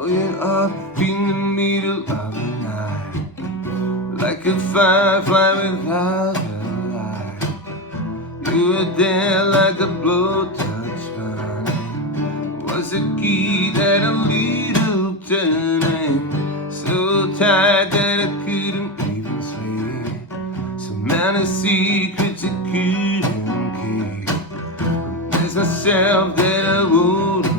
Floating up in the middle of the night, like a firefly without a light. You were there like a blowtorch burning. Was a key that a little turning, so tight that I couldn't even sleep. So many secrets I couldn't keep. Promised myself that I wouldn't.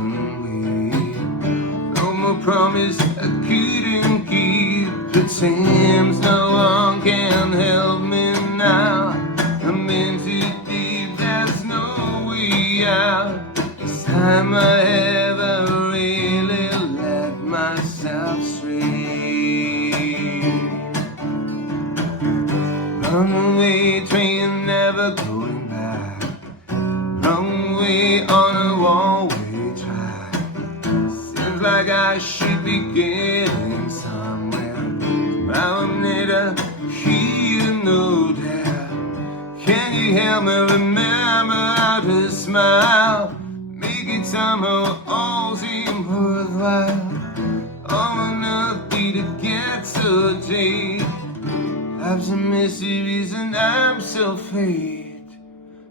Promise I couldn't keep. It seems no one can help me now. I'm in too deep, there's no way out. This time I ever really let myself stray. Runaway train, never going back. Runaway on a one-way track. Seems like I should be getting somewhere. I'm neither here nor there. Can you help me remember how to smile? Make it somehow all seem worthwhile. Oh, nothing to get so deep. Life's a mysteries and I'm so afraid.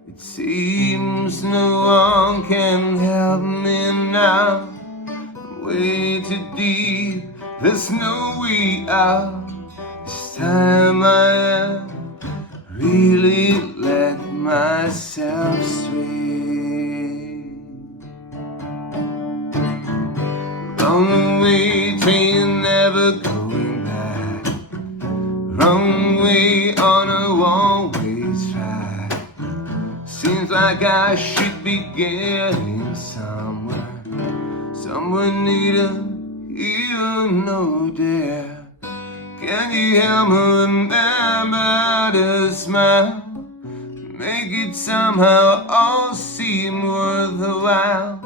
It seems no one can help me now. Way too deep, there's no way out. This time I really let myself stray. Runaway train, never going back. Runaway on a one-way track. Seems like I should be getting somewhere. Someone neither here nor there. Can you help me remember how to smile? Make it somehow all seem worthwhile.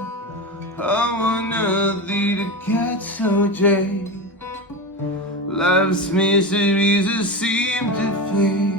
I want nothing to get so jaded. Life's miseries seem to fade.